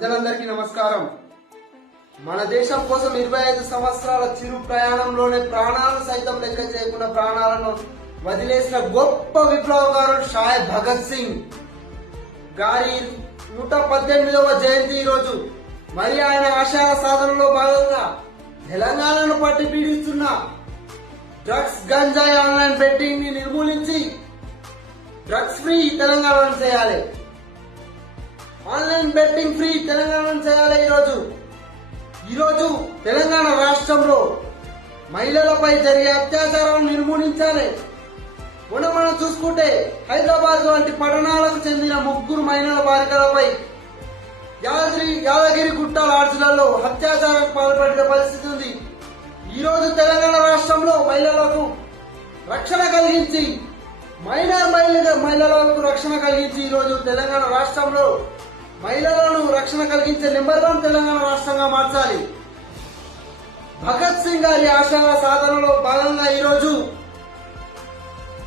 ప్రజలందరికీ నమస్కారం. మన దేశం కోసం 25 సంవత్సరాల చిరు ప్రయాణంలోనే ప్రాణాలు సైతం లెక్క చేయకుండా ప్రాణాలను వదిలేసిన గొప్ప విప్లవకారుడు షాయద్ భగత్ సింగ్ గారి 118వ జయంతి ఈరోజు. మరి ఆయన ఆశయాల సాధనలో భాగంగా తెలంగాణను పట్టి పీడిస్తున్న డ్రగ్స్, గంజాయి, ఆన్లైన్ బెట్టింగ్ ని నిర్మూలించి డ్రగ్స్ ఫ్రీ తెలంగాణను చేయాలి, ఆన్లైన్ బెట్టింగ్ ఫ్రీ తెలంగాణను చేయాలి. ఈరోజు తెలంగాణ రాష్ట్రంలో మహిళలపై జరిగే అత్యాచారాలను నిర్మూలించాలి. మనం చూసుకుంటే హైదరాబాద్ వంటి పట్టణాలకు చెందిన 3 మహిళల బాలికలపై యాదగిరి గుట్ట లాడ్జ్లలో అత్యాచారానికి పాల్పడిన పరిస్థితి ఉంది. ఈరోజు తెలంగాణ రాష్ట్రంలో మహిళలకు రక్షణ కలిగించి మహిళలకు రక్షణ కలిగించి ఈరోజు తెలంగాణ రాష్ట్రంలో మహిళలను రక్షణ కలిగించే నెంబర్ 1 తెలంగాణ రాష్ట్రంగా మార్చాలి. భగత్ సింగ్ గారి ఆశయాల సాధనలో భాగంగా ఈరోజు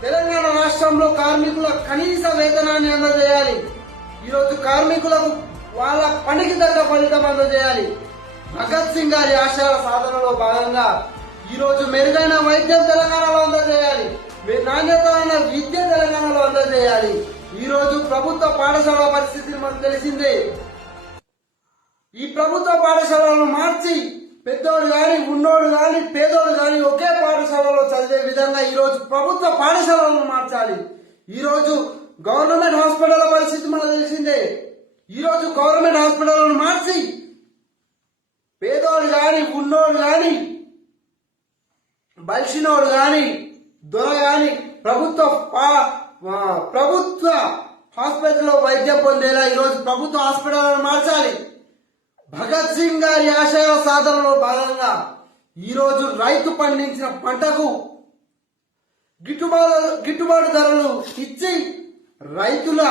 తెలంగాణ రాష్ట్రంలో కార్మికుల కనీస వేతనాన్ని అందజేయాలి. ఈరోజు కార్మికులకు వాళ్ళ పనికి తగ్గ ఫలితం అందజేయాలి. భగత్ సింగ్ గారి ఆశయాల సాధనలో భాగంగా ఈరోజు మెరుగైన వైద్యం తెలంగాణలో అందజేయాలి, నాణ్యతమైన విద్య తెలంగాణలో అందజేయాలి. ఈరోజు ప్రభుత్వ పాఠశాల పరిస్థితి మనకు తెలిసిందే. ఈ ప్రభుత్వ పాఠశాలను మార్చి పెద్దోడు గాని, ఉన్నోడు గాని, పేదోడు గాని ఒకే పాఠశాలలో చదివే విధంగా ఈరోజు ప్రభుత్వ పాఠశాలను మార్చాలి. ఈరోజు గవర్నమెంట్ హాస్పిటల్ పరిస్థితి మనకు తెలిసిందే. ఈరోజు గవర్నమెంట్ హాస్పిటల్ను మార్చి పేదోడు గాని, ఉన్నోడు గాని, బలిసినోడు గాని, దొర గాని ప్రభుత్వ హాస్పిటల్లో వైద్యం పొందేలా ఈరోజు ప్రభుత్వ హాస్పిటల్ను మార్చాలి. భగత్ సింగ్ గారి ఆశయాల సాధనలో భాగంగా ఈరోజు రైతు పండించిన పంటకు గిట్టుబాటు ధరలు ఇచ్చి రైతుల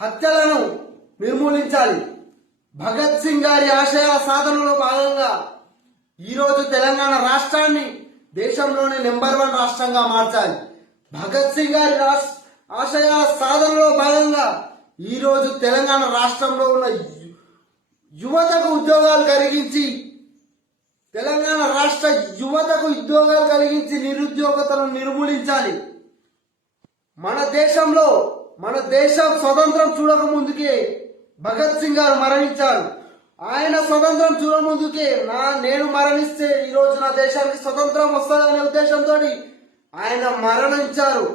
హత్యలను నిర్మూలించాలి. భగత్ సింగ్ గారి ఆశయాల సాధనలో భాగంగా ఈరోజు తెలంగాణ రాష్ట్రాన్ని దేశంలోనే నెంబర్ 1 రాష్ట్రంగా మార్చాలి. భగత్ సింగ్ గారి ఆశయాల సాధనలో భాగంగా ఈరోజు తెలంగాణ రాష్ట్రంలో ఉన్న యువతకు ఉద్యోగాలు కలిగించి తెలంగాణ రాష్ట్ర యువతకు ఉద్యోగాలు కలిగించి నిరుద్యోగతను నిర్మూలించాలి. మన దేశం స్వతంత్రం చూడక ముందుకే భగత్ సింగ్ గారు మరణించారు. ఆయన స్వతంత్రం చూడముందుకే నేను మరణిస్తే ఈరోజు నా దేశానికి స్వతంత్రం వస్తుందనే ఉద్దేశంతో ఆయన మరణించారు.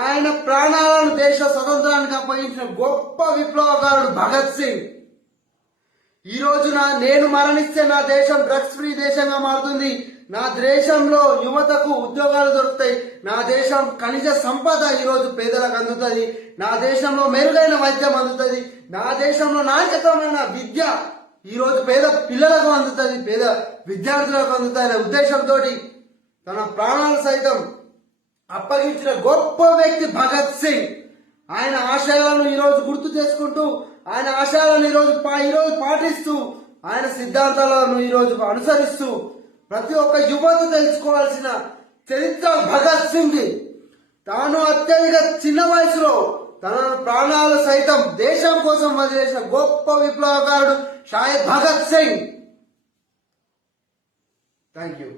ఆయన ప్రాణాలను దేశ స్వతంత్రానికి అప్పగించిన గొప్ప విప్లవకారుడు భగత్ సింగ్. ఈ రోజు నేను మరణిస్తే నా దేశం డ్రగ్స్ ఫ్రీ దేశంగా మారుతుంది, నా దేశంలో యువతకు ఉద్యోగాలు దొరుకుతాయి, నా దేశం ఖనిజ సంపద ఈరోజు పేదలకు అందుతుంది, నా దేశంలో మెరుగైన వైద్యం అందుతుంది, నా దేశంలో నాణ్యతమైన విద్య ఈరోజు పేద పిల్లలకు అందుతుంది, పేద విద్యార్థులకు అందుతుంది అనే ఉద్దేశంతో తన ప్రాణాలు సైతం అప్పగించిన గొప్ప వ్యక్తి భగత్ సింగ్. ఆయన ఆశయాలను ఈరోజు గుర్తు చేసుకుంటూ, ఆయన ఆశయాలను ఈరోజు పాటిస్తూ, ఆయన సిద్ధాంతాలను ఈరోజు అనుసరిస్తూ ప్రతి ఒక్క యువత తెలుసుకోవాల్సిన చరిత్ర భగత్ సింగ్. తాను అత్యధిక చిన్న వయసులో తన ప్రాణాలు సైతం దేశం కోసం వదిలేసిన గొప్ప విప్లవకారుడు షాయద్ భగత్ సింగ్. Thank you.